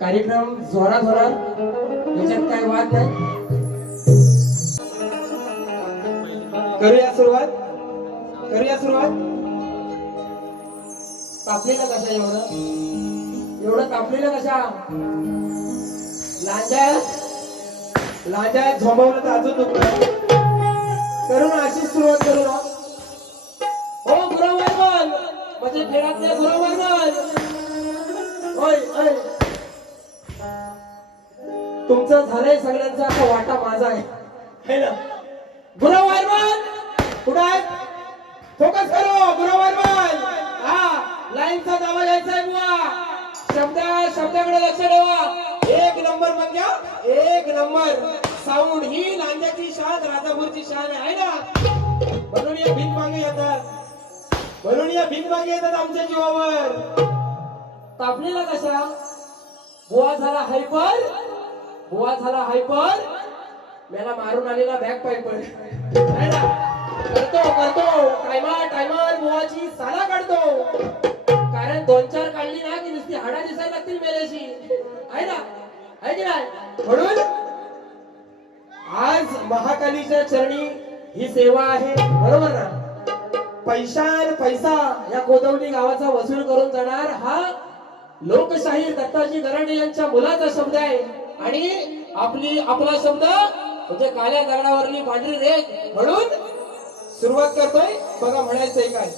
कार्यक्रम जोरा जोरात याच्यात काय वाद नाही करूया सुरुवात? करूया सुरुवात? कापलेला कशा एवढं? एवढं कापलेलं कशा? लांजा. लांजा झोंबवलं तर अजून दुखलं करू ना अशीच सुरुवात करू ना. हो गुरु बोल म्हणजे खेळातले गुरु बोल होय होय. तुमचं झालंय सगळ्यांचा आता वाटा माझा आहे. है ना? गुरु बोल कुठं आहे फोकस करो गुरु बोल हा लाईनचा दावा घ्यायचा आहे बुवा. शब्द शब्दाकडे लक्ष ठेवा. एक नंबर म्हणजे एक नंबर. साऊंड ही लांजाची शान राजापूरची शान आहे ना? म्हणून या भिंग मागे येतात. म्हणून या भिंग मागे येतात आमच्या जीवावर. तापलेला कशा बुवा झाला हायपर बुवा झाला हायपर मेला मारून आलेला बॅक पायपर करतो करतो. टायमा टायमावर बुवाची साला काढतो. कारण दोन चार काढली ना की नुसती हाडा दिसायला लागतील मेल्याची. आहे ना? आहे की नाही? म्हणून आज महाकालीच्या चरणी ही सेवा आहे. बरोबर ना? पैशान पैसा या कोदवली गावाचा वसूल करून जाणार हा लोकशाही दत्ताजी गराडे यांच्या मुलाचा शब्द आहे. आणि आपली आपला शब्द म्हणजे काल्या दगडावरली पांढरी रेख म्हणून सुरुवात करतोय. बघा म्हणायचंय काय.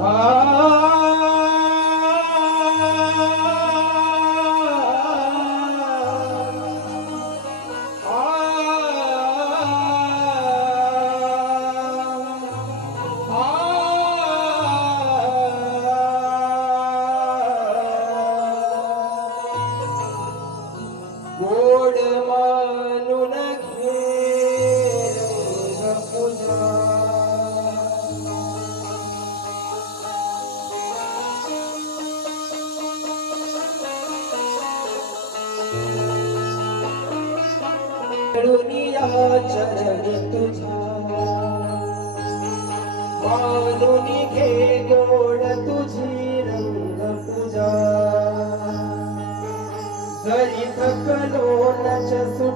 आ.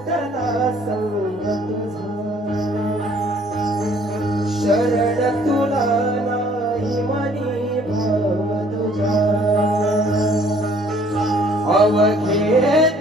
सुटला संग तुझा शरण तुला नाही मनी भाव तुझा अवघे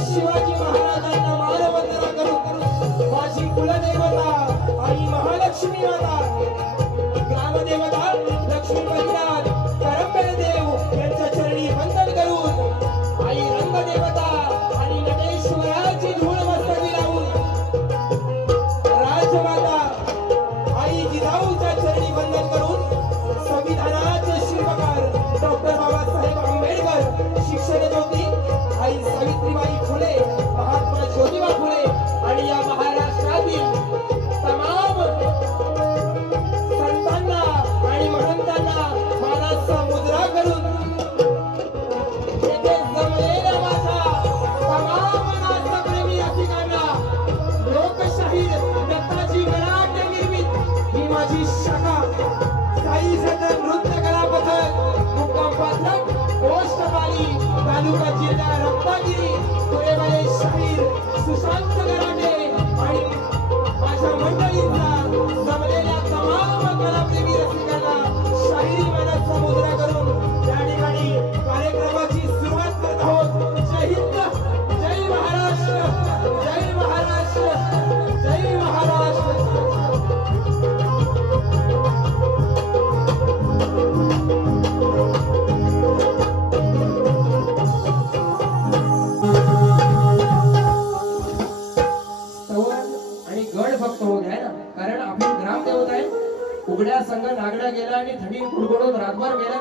शिवाजी महाराजांना मानवंदना करून माझी कुलदेवता आई महालक्ष्मी माता. महात्मा ज्योतिबा फुले आणि या महाराष्ट्रातील तमाम संतांना आणि महंतांना मानाचा मुद्रा करून येथे जमलेल्या तमाम नाट्यप्रेमी रसिकांना लोकशाहीर निर्मित ही माझी शाखा. साई सदन नृत्य कला पथक मुक्काम पात्रक गोष्टवाली तालुका जिल्हा रत्नागिरी पुरेवाले সুশান্ত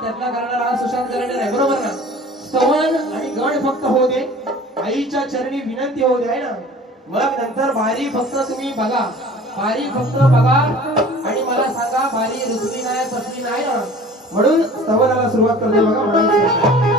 त्यातला करणारा हा सुशांत करणार आहे बरोबर ना? स्तवन आणि गण फक्त होऊ दे. आईच्या चरणी विनंती होऊ दे ना? मग नंतर भारी फक्त तुम्ही बघा. भारी फक्त बघा आणि मला सांगा भारी रुचली नाही पसली नाही ना? म्हणून स्तवनाला सुरुवात करते बघा म्हणायचं.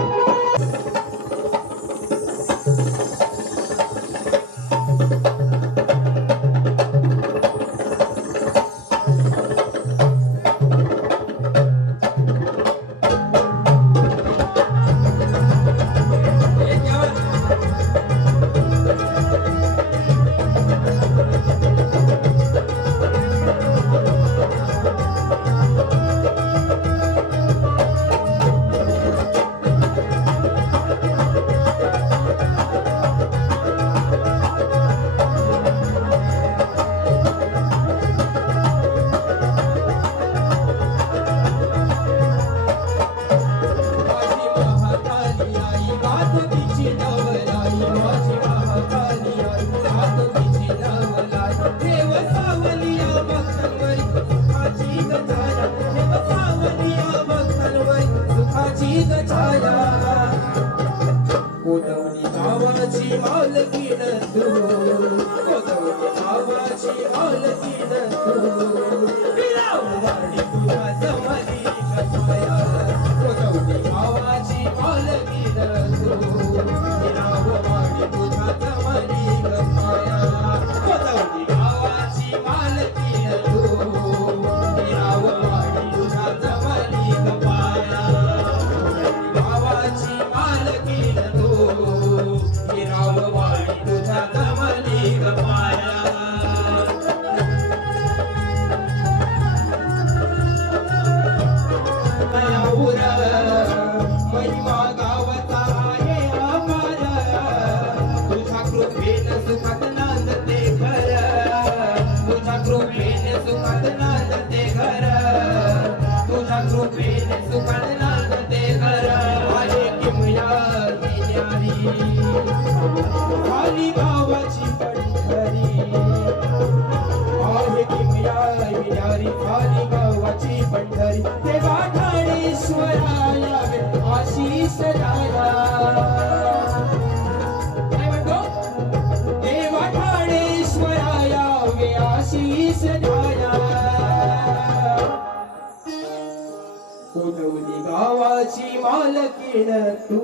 मालकीण तू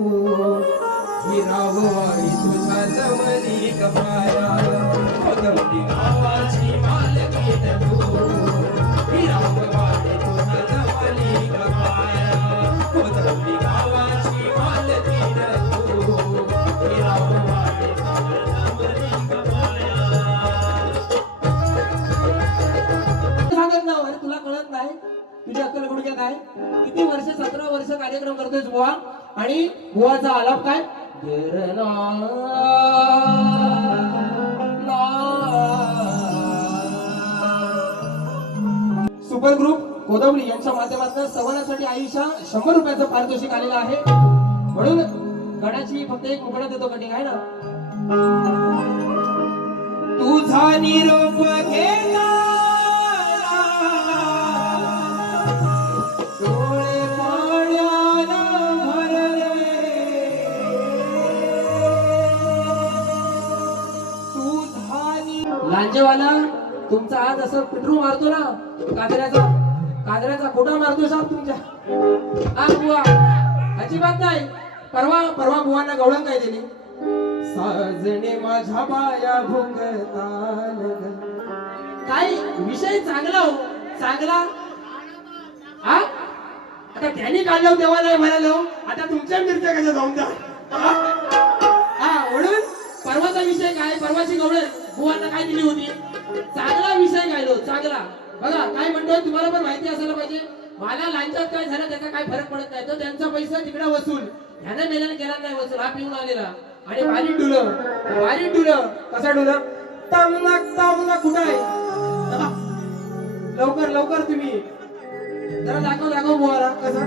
हिराववाडी तुझा जवळी कपाया कोदवली गावाची मालकीण तू हिराववाडी तुझी अक्कल गुडघ्यात आहे किती वर्ष सतरा वर्ष कार्यक्रम करतोय बुवा? आणि बुवाचा आलाप काय? सुपर ग्रुप गोदावरी यांच्या माध्यमातून सवनासाठी आयुष्या शंभर रुपयाचं पारितोषिक आलेलं आहे. म्हणून गडाची फक्त एक मुकडा देतो कटिंग आहे ना? तुझा निरोप लांजेवाला तुमचा आज असं पिटरू मारतो ना काजऱ्याचा काजऱ्याचा खोटा मारतो साहेब तुमच्या. आ बुवा अजिबात नाही. परवा परवा बुवांना गवळण काय दिली. साजणे माझ्या बाया. काय विषय चांगला हो चांगला. हा? आता त्यांनी काढलं तेव्हा नाही म्हणालो. आता तुमच्या मिरच्या कशा जाऊन द्या हा? हा म्हणून परवाचा विषय काय? परवाची गवळ बुवांना काय दिली होती? चांगला विषय गायलो चांगला. बघा काय म्हणतोय तुम्हाला पण माहिती असायला पाहिजे. मला लांचात काय झालं त्याचा काय फरक पडत नाही. तर त्यांचा पैसा तिकडे वसूल. ह्याने मेल्याने केला नाही वसूल हा पिऊन आलेला. आणि वारी डुल. वारी डुल. कसा डुल? तामनाक तामनाक कुठं आहे? लवकर लवकर तुम्ही. जरा दाखव दाखव बुवा कसा?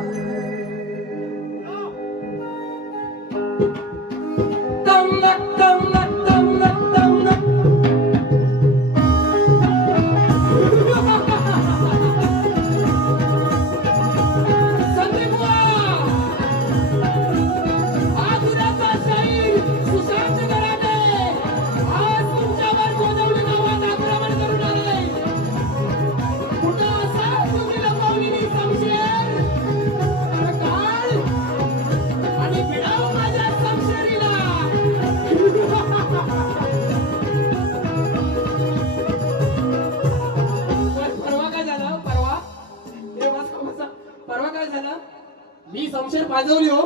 पाजवली हो.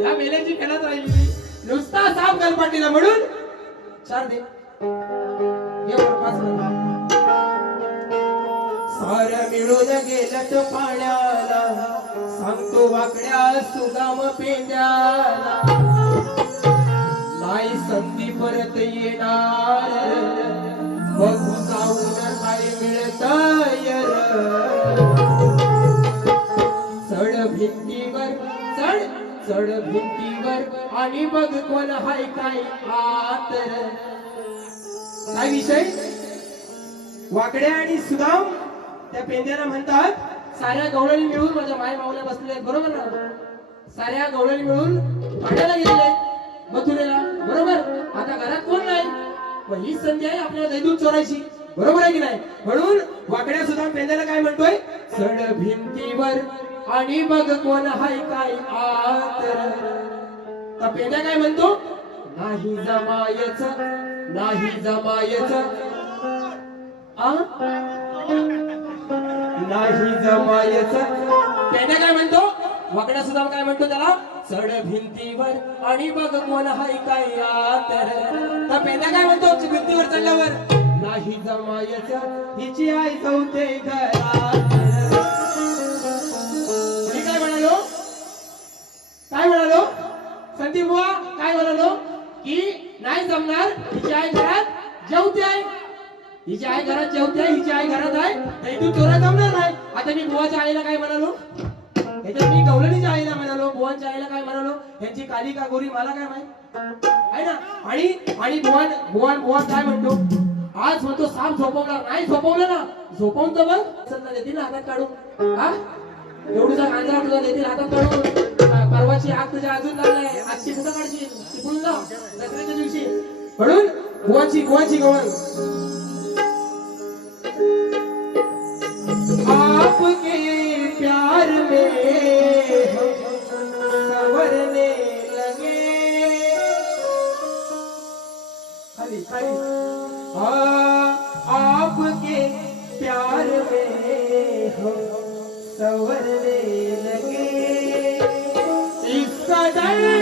या मेल्याची खेळत राहिली नुसता साफ साप गलपाटीला म्हणून. चार दे. साऱ्या मिळून गेलं तो पाण्याला. सांगतो वाकड्या सुदाम पेंड्याला. नाही संधी परत येणार. बघू जाऊन नाही मिळत चढ भिंतीवर चढ चढ भिंतीवर आणि बघ कोण हाय काय? आतर. काय विषय? वाकड्या आणि सुदाम त्या पेंद्याला म्हणतात साऱ्या गवळणी मिळून माझ्या माय माऊला बसलेल्या आहेत. बरोबर ना? साऱ्या गवळणी मिळून भांड्याला गेलेले मथुरेला. बरोबर? आता घरात कोण नाही? मग हीच संधी आहे आपल्याला दैदूत चोरायची. बरोबर आहे की नाही? म्हणून वाकड्या सुद्धा पेंद्याला काय म्हणतोय? चढ भिंतीवर. आणि मग कोण हाय काय आतर. पेट्या काय म्हणतो? नाही जमायच नाही जमायच. नाही जमायच. पेट्या काय म्हणतो? वाकड्या सुद्धा काय म्हणतो त्याला? चढ भिंतीवर. आणि बघ कोण हाय काय आतर. तर पेंड्या काय म्हणतो? भिंतीवर चढल्यावर. नाही जमायच हिची आई चौथे घरात. काय म्हणालो? संदीप बुवा काय म्हणालो? की नाही जमणार हिची आई घरात जेवते आहे हिची आई घरात जेवते आहे हिची आई घरात आहे. तर इथून चोरा जमणार नाही. आता मी बुवाच्या आईला काय म्हणालो? याच्यात मी गवळणीच्या आईला म्हणालो. बुवांच्या आईला काय म्हणालो? यांची काली का गोरी मला काय माहीत? आहे ना? आणि आणि बुवान बुवान बुवान काय म्हणतो? आज म्हणतो साप झोपवणार नाही झोपवलं ना. झोपवून तर बघ. देतील हातात काढून. हा? एवढीचा कांदा तुझा देतील हातात काढून. परवाची आग तुझ्या अजून लागलाय आजची कुठं काढशील दिवशी. म्हणून गोवाची आपके प्यार में सवरने लगे। खाली खाली। आपके प्यार में सवरने Dale.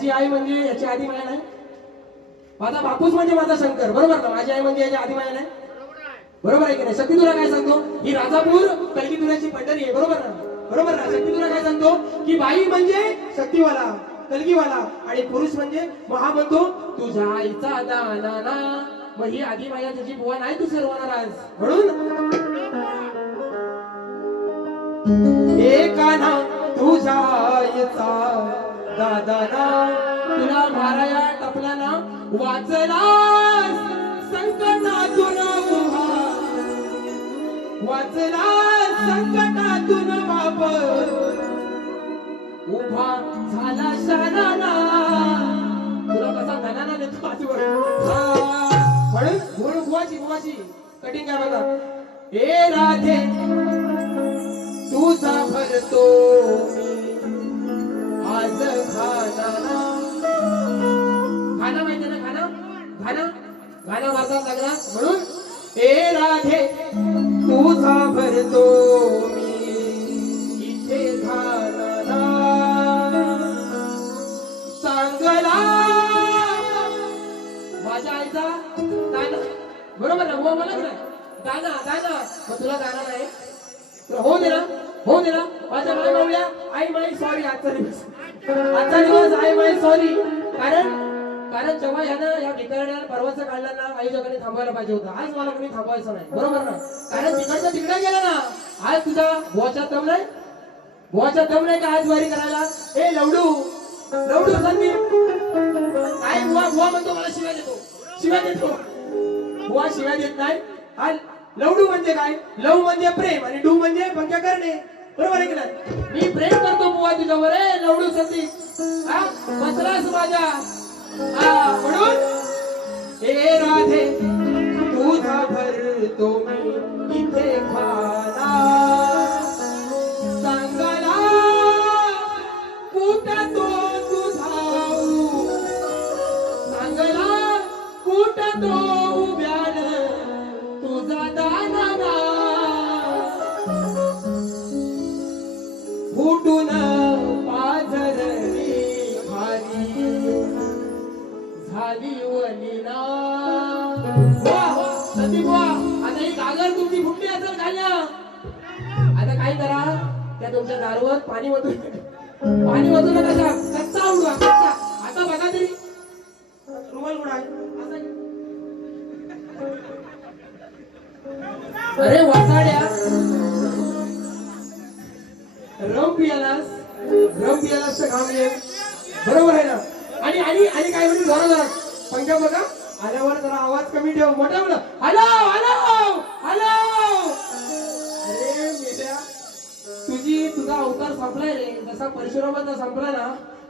माझी आई म्हणजे याची आधी माया नाही. माझा बापूस म्हणजे माझा शंकर बरोबर ना माझी आई म्हणजे याची आधी माया नाही. बरोबर आहे की नाही? शक्ती तुला काय सांगतो? ही राजापूर कलगी तुऱ्याची पंढरी आहे बरोबर ना? बरोबर ना? शक्ती तुला काय सांगतो? की बाई म्हणजे शक्तीवाला कलगीवाला आणि पुरुष म्हणजे महा म्हणतो तुझ्या आईचा दाना ना. मग ही आधी माया तुझी बुवा नाही तू सर्वणार आज. म्हणून एका ना तुझ्या आईचा दादाना तुला माराया टपला ना वाचला संकटातून उभा वाचला संकटातून बाप उभा झाला शानाना तुला कसा धनाना देतो आजवर म्हणून म्हणून बुवाची बुवाची कटिंग काय बघा. ए राधे तुझा भरतो. म्हणतो मी. इथे माझ्या आईचा दाना बरोबर ना? हो मला नाही. दाना दाना. मग तुला दाना नाही तर हो दे ना. हो दे ना. माझ्या आई माई सॉरी आजचा दिवस. आजचा दिवस आई माई सॉरी कारण कारण जेव्हा ह्यानं या ठिकाणी पर्वाचं काढला ना आयोजकांनी थांबवायला पाहिजे होतं. आज मला कोणी थांबवायचं नाही. आज तुझा बुवाचा दम नाही बुवाचा दम नाही का आज वारी करायला? ए लवडू! लवडू संदीप! काय बुवा बुवा म्हणतो मला शिव्या देतो. शिव्या देतो. बुवा शिव्या देत नाही. हा लवडू म्हणजे काय? लव म्हणजे प्रेम आणि डू म्हणजे पंख्या करणे. बरोबर आहे की नाही? मी प्रेम करतो बुवा तुझ्यावर. ए लवडू संदीप! हा बसलास माझ्या. हा म्हणून? हे राधे तुझा भरतो मी इथे खाना सांगला त्या तुमच्या दारूवर पाणी ओतू पाणी ओतू नका कसा? कच्चा उडवा कच्चा. आता बघा तरी. रुमाल कुठं आहे असा आहे. अरे वासाड्या. रम पियालास? रम पियालास तर काम येईल बरोबर आहे ना? आणि आणि आणि काय म्हणून जरा जरा? पंख्या बघा. आल्यावर जरा आवाज कमी ठेव. मोठा म्हणा हॅलो हॅलो हॅलो. तुझा अवतार संपलाय रे. जसा परशुरामाचा संपला ना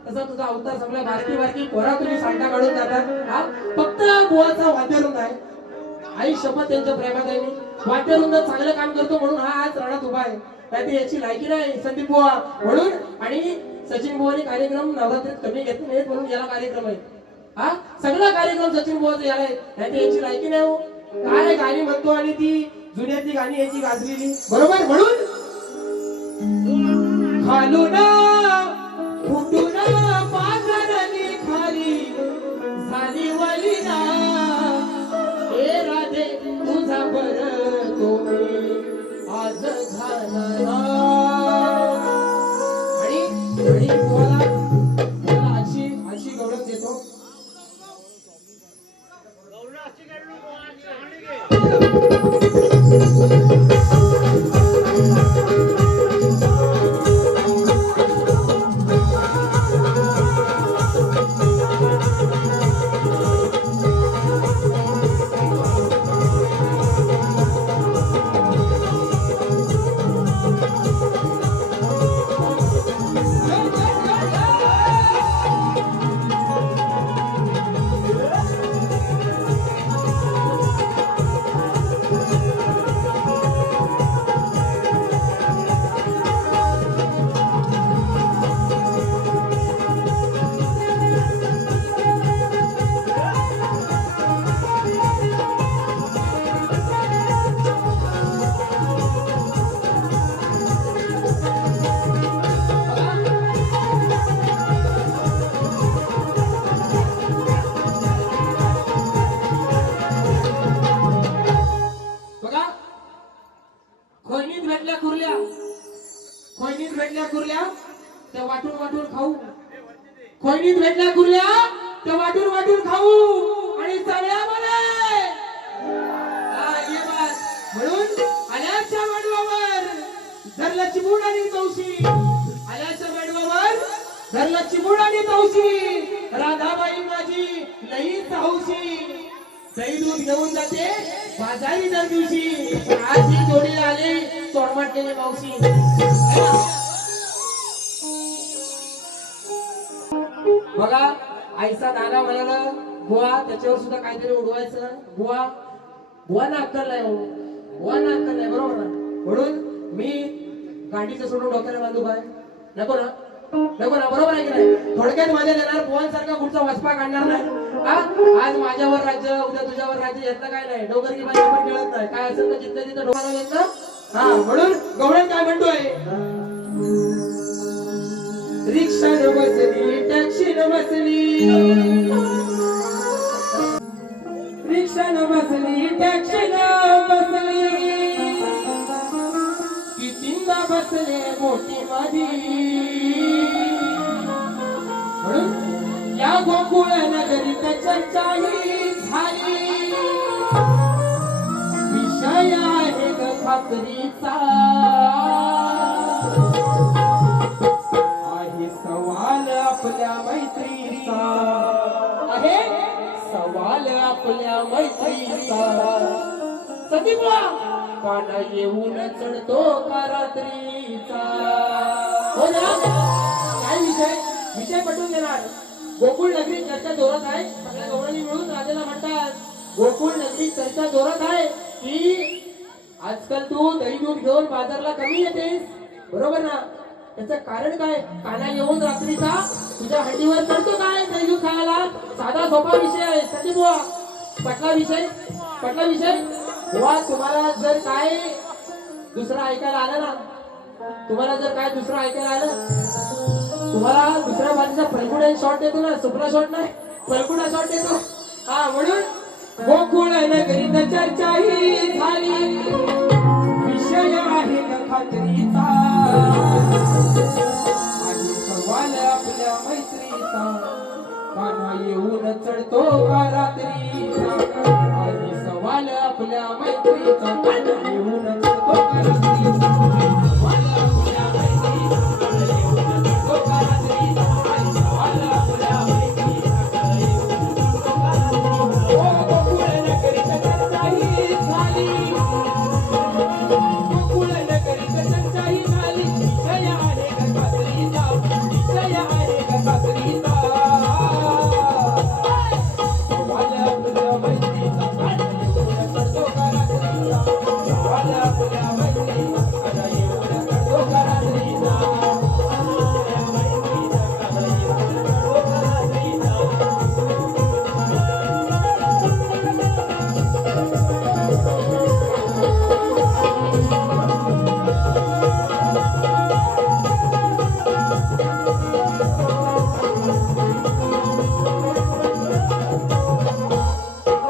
तसा तुझा अवतार संपला बारकी बारकी पोरा तुम्ही सांडा काढून जातात. हा? फक्त बुवाचा वाद्यरुंद आहे. आई शपथ त्यांच्या प्रेमात आहे मी. वाद्यरुंद चांगलं काम करतो म्हणून हा आज राणात उभा आहे. नाही याची लायकी नाही. संदीप बुवा म्हणून आणि सचिन बुवाने कार्यक्रम नवरात्रीत कमी घेतले नाहीत म्हणून याला कार्यक्रम आहे. हा? सगळा कार्यक्रम सचिन बुवाचा याला आहे. नाही याची लायकी नाही हो. काय गाणी म्हणतो आणि ती जुन्यातली गाणी याची गाजलेली. बरोबर? म्हणून खालून फुटून पाझरली खाली. झाली वलिना. हे राधे तुझा बर तुम्ही. आज झाला चिमूड आणि तवशी. आल्याच्या मांडवावर धरला चिमूड आणि तवशी. राधाबाई माझी लई हौशी. दही दूध घेऊन जाते बाजारी दर दिवशी आज ही जोडी आले चोरमाटलेली मावशी. बघा आईचा नाना म्हणाला बुवा त्याच्यावर सुद्धा काहीतरी उडवायचं. बुवा बुवा ना नाही हो. बुवा ना नाही बरोबर ना? म्हणून मी गाडीचं सोडून डोक्याला बांधू काय? नको ना. नको ना बरोबर आहे की नाही? थोडक्यात माझ्या देणार सारखा पुढचा वसपा काढणार नाही. आज माझ्यावर राज्य उद्या तुझ्यावर राज्य यातलं काय नाही. डोकर की माझ्या पण खेळत नाही. काय असेल तर जिथलं तिथं डोकाला येत हा म्हणून गवळण काय म्हणतोय? रिक्षा न बसली टॅक्सी न बसली. रिक्षा न बसली टॅक्सी न बसले मोठी मधी म्हणून या गोकुळ नगरीत चर्चाही झाली. विषय आहे ग खात्रीचा. आहे सवाल आपल्या मैत्रीचा. आहे सवाल आपल्या मैत्रीचा. सतीबा काना येऊन चढतो का रात्रीचा? हो ना काय विषय? विषय पटवून देणार. गोकुळ नगरी चर्चा जोरात आहे. सगळ्या गवळणी मिळून राजाला म्हणतात गोकुळ नगरी चर्चा जोरात आहे की आजकाल तू दही दूध घेऊन बाजारला कमी येतेस. बरोबर ना? त्याचं कारण काय? काना येऊन रात्रीचा तुझ्या हड्डीवर चढतो काय? दही दूध खायला? साधा सोपा विषय आहे. सती बुवा. पटला विषय? पटला विषय? किंवा तुम्हाला जर काय दुसरं ऐकायला आलं ना तुम्हाला जर काय दुसरं ऐकायला आलं तुम्हाला दुसऱ्या बाजूचा फलगुडा शॉट देतो ना सुपरा शॉट नाही फलगुडा शॉट देतो हा म्हणून गोकुळ नगरी चर्चा ही झाली. विषय आहे आपल्या मैत्रीचा. येऊन चढतो का रात्री झालं आपल्या मैत्रीचं